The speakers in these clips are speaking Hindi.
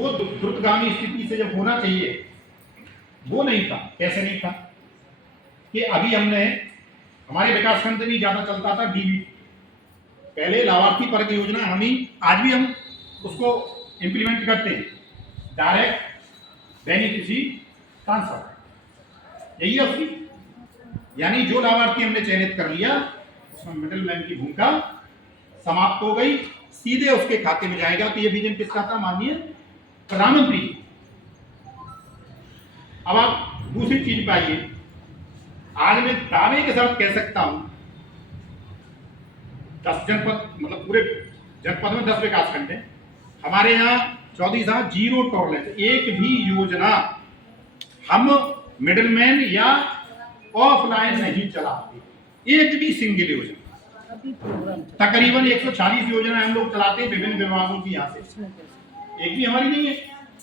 वो द्रुतगामी स्थिति से जब होना चाहिए वो नहीं था। कैसे नहीं था कि अभी हमने हमारे विकास खंड में ज्यादा चलता था डीबी, पहले लाभार्थी परक योजना, हम ही आज भी हम उसको इंप्लीमेंट करते हैं, डायरेक्ट बेनिफिशियरी ट्रांसफर, यही है उसकी। यानी जो लाभार्थी हमने चयनित कर लिया उसमें मिडिल मैन की भूमिका समाप्त हो गई, सीधे उसके खाते में जाएगा। तो ये विजन किसका था? माननीय प्रधानमंत्री। अब आप दूसरी चीज पे आइए। आज मैं दावे के साथ कह सकता हूं 10 जनपद, मतलब पूरे जनपद में 10 विकास खंड है हमारे यहाँ, चौधरी साहब जीरो टॉलरेंस, एक भी योजना हम मिडिलमैन या ऑफलाइन नहीं चलाते, एक भी सिंगल योजना। तकरीबन 140 योजना हम लोग चलाते हैं विभिन्न विभागों की, यहाँ से एक भी हमारी नहीं है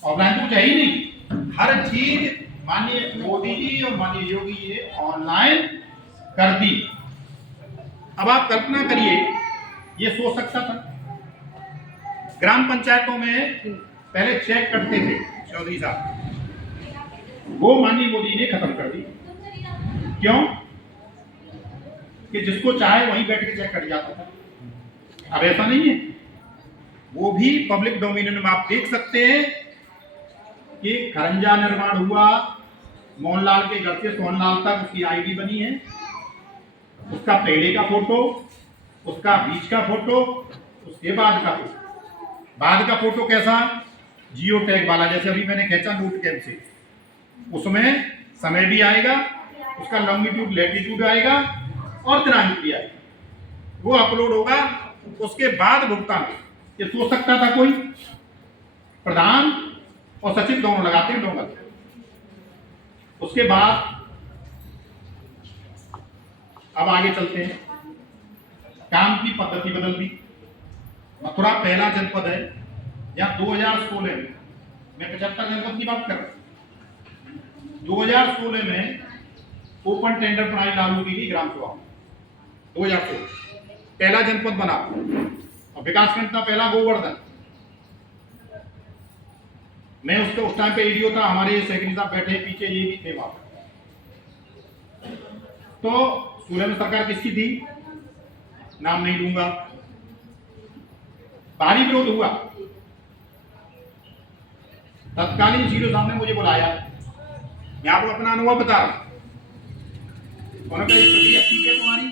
ऑफलाइन, तो कुछ है ही नहीं। हर चीज माननीय मोदी जी और माननीय योगी जी ने ऑनलाइन कर दी। अब आप कल्पना करिए, ये सोच सकता था? ग्राम पंचायतों में पहले चेक करते थे चौधरी साहब, वो माननीय मोदी ने खत्म कर दी। क्यों? कि जिसको चाहे वहीं बैठ के चेक कर जाता था। अब ऐसा नहीं है, वो भी पब्लिक डोमिनियन में आप देख सकते हैं कि खरंजा निर्माण हुआ, मोहनलाल के घर से सोहनलाल तक उसकी आईडी बनी है, उसका पहले का फोटो, उसका बीच का फोटो, उसके बाद का फोटो। बाद का फोटो कैसा? जियो टैग वाला, जैसे अभी मैंने खींचा नोट कैप से, उसमें समय भी आएगा, उसका लॉन्गिट्यूड लैटिट्यूड आएगा और दिनांक भी आएगा, वो अपलोड होगा। उसके बाद भुगतान। ये सोच सकता था कोई? प्रधान और सचिव दोनों लगाते हैं डोंगर। उसके बाद अब आगे चलते हैं, काम की पद्धति बदल दी। मथुरा पहला जनपद है जहां 2016 में, मैं 75 जनपद की बात कर रहा हूं, 2016 में ओपन टेंडर प्रणाली लागू की गई ग्राम सभा में। 2016 पहला जनपद बना और विकास खंड था पहला गोवर्धन। मैं उसके उस टाइम पे ईडीओ था, हमारे सेक्रेटरी साहब बैठे पीछे, ये भी थे वहां। तो 16 में सरकार किसकी थी? नाम नहीं लूंगा। भारी विरोध हुआ। तत्कालीन सीडीओ साहब ने मुझे बुलाया, मैं आपको अपना अनुभव बता रहा हूं। उन्होंने कहा प्रक्रिया ठीक है तुम्हारी,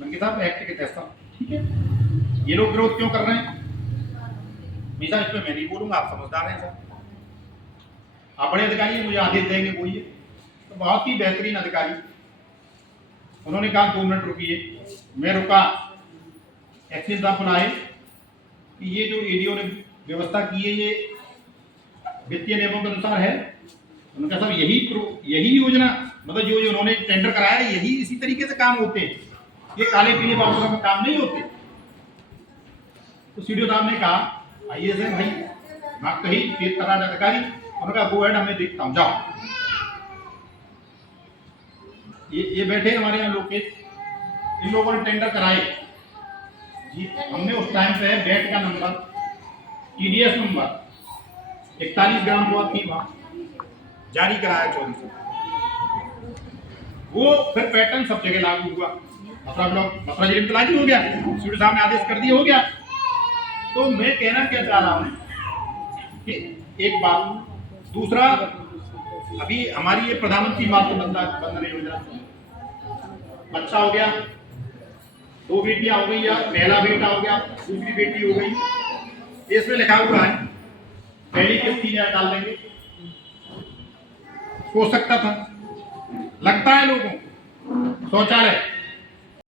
मैंने कहा एक्ट के तहत ठीक है, ये लोग विरोध क्यों कर रहे हैं? मीसा इसमें मैं नहीं बोलूंगा, आप समझदार हैं सर, आप बड़े अधिकारी मुझे आदेश देंगे बोलिए। तो बहुत ही बेहतरीन अधिकारी, उन्होंने कहा 2 मिनट रुकिए। मैं रुका, एक्सिस साहब बुलाए कि ये जो एडीओ ने व्यवस्था की है ये वित्तीय नियमों के अनुसार है? उन्होंने कहा साहब यही योजना, मतलब जो उन्होंने टेंडर कराया है यही इसी तरीके से काम होते हैं, ये काले पीले बाबू में काम नहीं होते। तो सीडीओ साहब ने कहा आइए सर भाई, मैं कही तेज तराज अधिकारी, उन्होंने कहा गो हेड, हमें देखता हूं, जाओ। ये बैठे हमारे यहाँ लोकेश, इन लोगों ने टेंडर कराए जी। हमने उस टाइम पे बैट का नंबर, टीडीएस नंबर 41 ग्राम सभा थी वहां, जारी कराया 24। वो फिर पैटर्न सब जगह लागू हुआ। मथुरा ब्लॉक, मथुरा जिले में लागू हो गया, सीडीओ साहब ने आदेश कर दिया, हो गया। तो मैं कहना क्या चाह रहा हूं कि एक बात, दूसरा अभी हमारी ये प्रधानमंत्री मातृवंदना योजना, बच्चा हो गया, 2 बेटियां हो गई या पहला बेटा हो गया, दूसरी बेटी हो गई, इसमें लिखा हुआ है पहली किस्त 3000 डाल देंगे। हो सकता था, लगता है लोगों को शौचालय